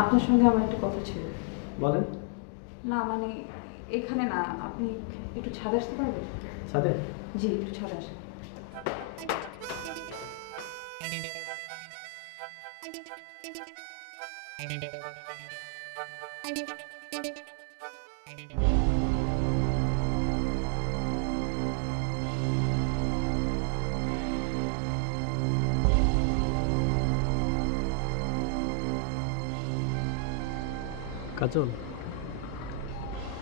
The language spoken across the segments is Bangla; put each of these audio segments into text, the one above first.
আপনার সঙ্গে আমার একটা কথা ছিল। বলেন। না মানে এখানে না, আপনি একটু ছাদে আসতে পারবেন? ছাদে? জি, একটু ছাদে আসেন। কাজল,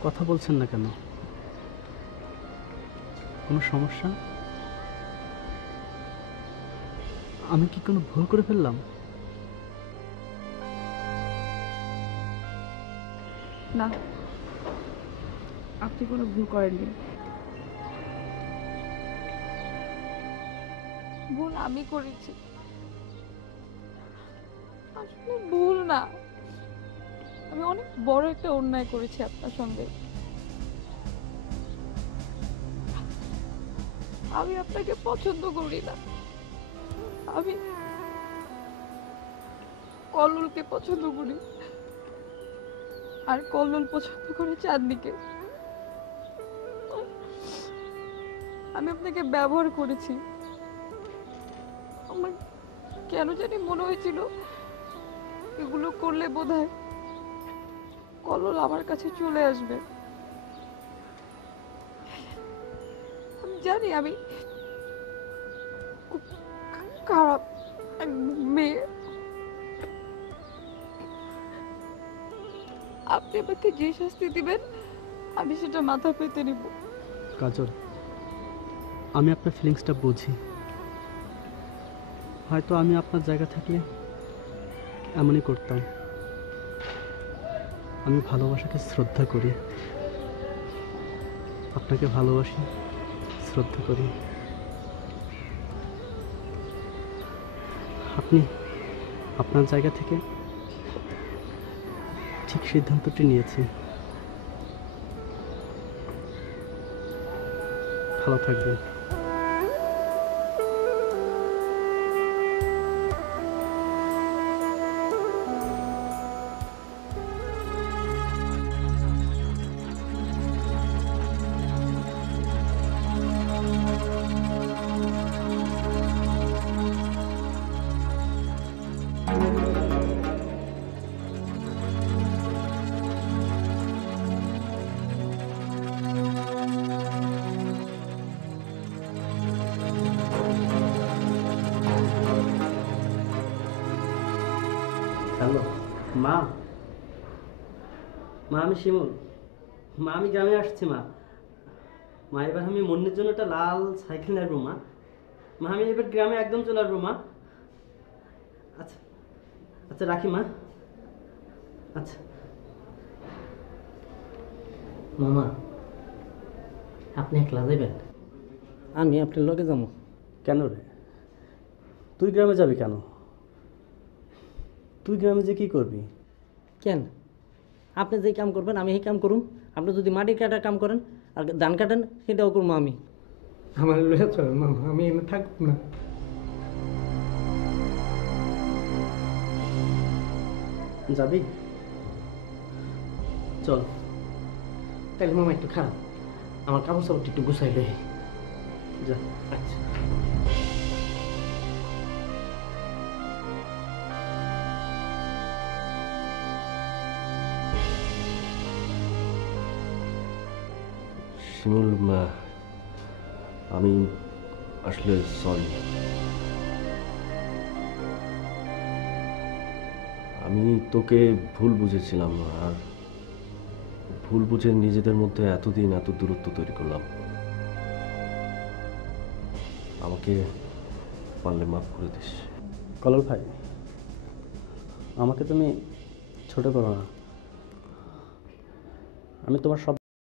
কথা বলছেন না কেন? কোনো সমস্যা? আমি কি কোনো ভুল করে ফেললাম? না, আপনি কোনো ভুল করেননি। ভুল আমি করেছি, আসলে ভুল না। আমি অনেক বড় একটা অন্যায় করেছি আপনার সঙ্গে। আমি আপনাকে পছন্দ করি না, আমি কল্লোলকে পছন্দ করি, আর কল্লোল পছন্দ করে চাঁদনিকে। আমি আপনাকে ব্যবহার করেছি। আমার কেন জানি মনে হয়েছিল এগুলো করলে বোধহয় কল্লোল আমার কাছে চলে আসবে। আমি জানি আমি খুব খারাপ এক মেয়ে। আপনি আমাকে যে শাস্তি দিবেন আমি সেটা মাথা পেতে নিব। কাজল, আমি আপনার ফিলিংসটা বুঝি। হয়তো আমি আপনার জায়গা থাকলে এমনই করতাম। আমি ভালোবাসাকে শ্রদ্ধা করি, আপনাকে ভালোবাসি, শ্রদ্ধা করি। আপনি আপনার জায়গা থেকে ঠিক সিদ্ধান্তটি নিয়েছেন। ভালো থাকবেন। হ্যালো মা। মা আমি শিমুল। মা আমি গ্রামে আসছি। মা মা এবার আমি মন্দির জন্য একটা লাল সাইকেল নিয়ে আসবো। মা মা আমি এবার গ্রামে একদম চলে আসবো। মা আচ্ছা, আচ্ছা রাখি মা। আচ্ছা মামা, আপনি একলা যাবেন? আমি আপনার লগে যাবো। কেন রে, তুই গ্রামে যাবি কেন? তুই গ্রামে যে কি করবি? কেন? আপনি যে কাম করবেন আমি সেই কাম করুম। আপনি যদি মাটি কাটার কাম করেন আর ধান কাটেন সেটাও করবো আমি। আমার লয়ে চলেন মামা, আমি এনে থাকব না। যাবি? চল। তাহলে মামা একটু খারাপ, আমার কাপড় চাপড় একটু গুছাই দেয়। যা। আচ্ছা। শিমুল, আমি আসলে সরি। আমি তোকে ভুল বুঝেছিলাম, আর ভুল বুঝে নিজেদের মধ্যে এতদিন এত দূরত্ব তৈরি করলাম। আমাকে পারলে মাফ করে দিস। কলল ভাই, আমাকে তুমি ছোট করো না। আমি তোমার সব